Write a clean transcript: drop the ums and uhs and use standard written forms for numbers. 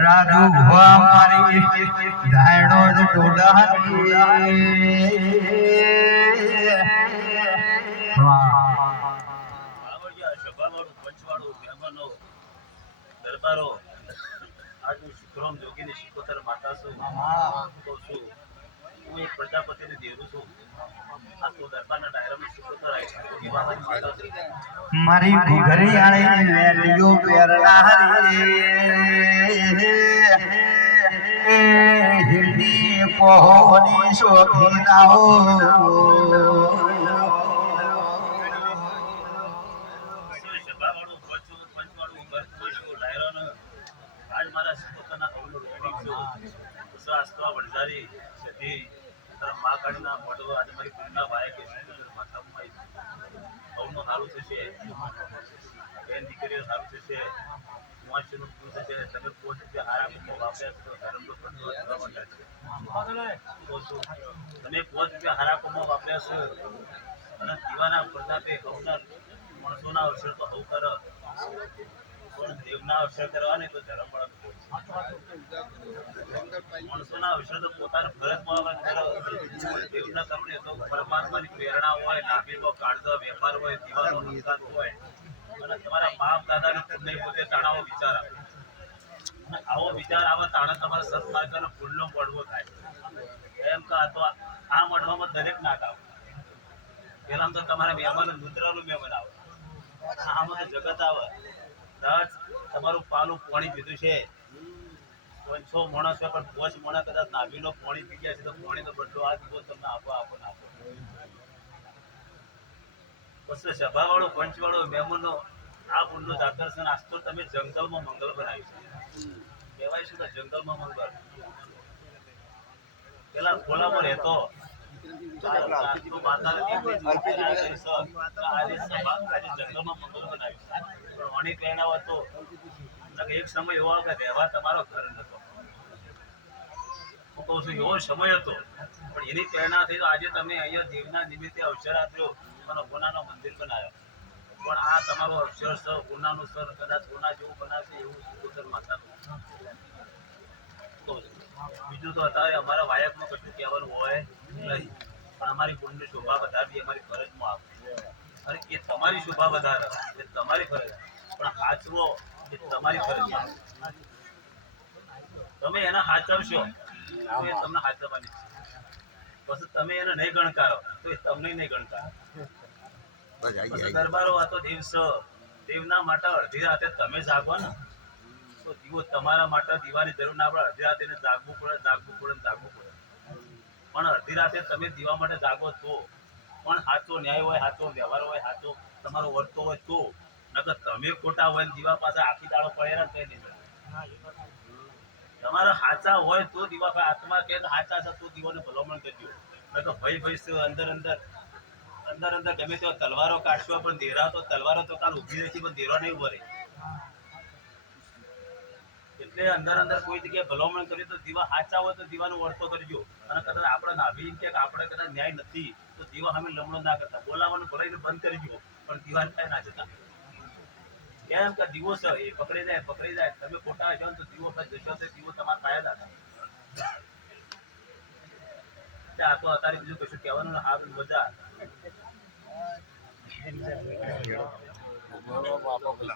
રાજુ ભવા મારી ધાયણો જ ટોડાની દરબારો આજનું શુક્રમ જોગીની શિકોતર માતા છું તો છું હું એક પ્રજાપતિને દેવું છું આ તો દરબારના ડાયરામાં શિકોતર આવી માતા છું મારી ઘરે આળી વેલીઓ પેરનારી હિરડી પોહોની શોખીનાઓ તમે હારા કોમો વાપર્યા છે અને દીવાના પ્રતાપે અવનર માણસોના અવસર તો હવ કર પણ દેવના અવસર કરવાને તો ધર્મ માણસોના અવસર તો પોતાના ફરજમાં દેવના તમને તો પરમાત્માની પ્રેરણા હોય લાભીનો કાળજો વેપાર હોય દીવાનો નિકાલ હોય અને તમારા બાપ દાદાને તમને પોતે તાણાવો વિચાર આવે આવો વિચાર આવે તાણે તમારા સત્માર્ગનો ફૂલનો મળવો થાય એમ કે તો આ મળવામાં દરેક નાક આવે પેલા તો તમારા મહેમાન મુદ્રાનું મહેમાન આવે આમાં તો જગત આવે કદાચ તમારું પાલું પાણી પીધું છે 500 માણસ છે પણ 5 માણસ કદાચ નાભીનો પાણી પી ગયા છે તો પાણી તો બદલો આ દીવો તમને આપો પછી સભાવાળું પંચવાળું મહેમાનો આ પુણ્યનું આકર્ષણ આજ તો તમે જંગલમાં મંગલ બનાવ્યું છે કહેવાય છે કે જંગલમાં મંગલ પેલા ખોલામાં રહેતો જંગલમાં મંગલ બનાવ્યું અનેક લેણા હતો એક સમય એવો કે રહેવા તમારો ઘર નતો હું કહું છું એવો સમય હતો પણ એની પ્રેરણાથી આજે તમે અહીંયા દેવના નિમિત્તે અવસર આપ્યો અને સોનાનો મંદિર બનાવ્યો પણ આ તમારો અક્ષર સ્તર સોનાનું સ્તર કદાચ સોના જેવું બનાવશે એવું સુંદર માતાનું બીજું તો અત્યારે અમારા વાયકમાં કશું કહેવાનું હોય નહીં પણ અમારી પુણ્યની શોભા વધારવી અમારી ફરજમાં આવે અને એ તમારી શોભા વધારે એ તમારી ફરજ પણ હાચવો એ તમારી ફરજમાં આવે તમે એને હાચવશો તો એ તમને હાચવવાની પછી તમે એને નહીં ગણકારો તો એ તમને નહીં ગણકારો દરબારો આ તો દિવસ દેવના માટે અડધી રાતે તમે જાગો ને તો દીવો તમારા માટે દીવાની જરૂર ના પડે અડધી રાતે જાગવું પડે પણ અડધી રાતે તમે દીવા માટે જાગો તો પણ સાચો ન્યાય હોય સાચો વ્યવહાર હોય સાચો તમારો વર્તો હોય તો નકર તમે ખોટા હોય દીવા પાસે આખી દાડો પડે ને કઈ નહીં તમારા સાચા હોય તો દીવા આત્મા કે સાચા છે તો દીવાને ભલામણ કરજો નકર ભય અંદર ગમે તેવા તલવારો કાઢશો પણ દેરા તો તલવારો તો કાલ ઉભી રહી પણ દેરો નહીં ઉભો રહે એટલે અંદર કોઈ જગ્યાએ ભલામણ કરી તો દીવા સાચા હોય તો દીવાનો વર્તો કરજો અને કદાચ આપણે નાભી કે આપણે કદાચ ન્યાય નથી તો દીવા અમે લમણો ના કરતા બોલાવાનું ભરાઈને બંધ કરજો પણ દીવા થાય ના જતા એમ કે દીવો છે એ પકડી જાય તમે ખોટા જાઓ તો દીવો જશો તો દીવો તમારા કાયદા આ તો અત્યારે બીજું કશું કહેવાનું ને હાલ મજા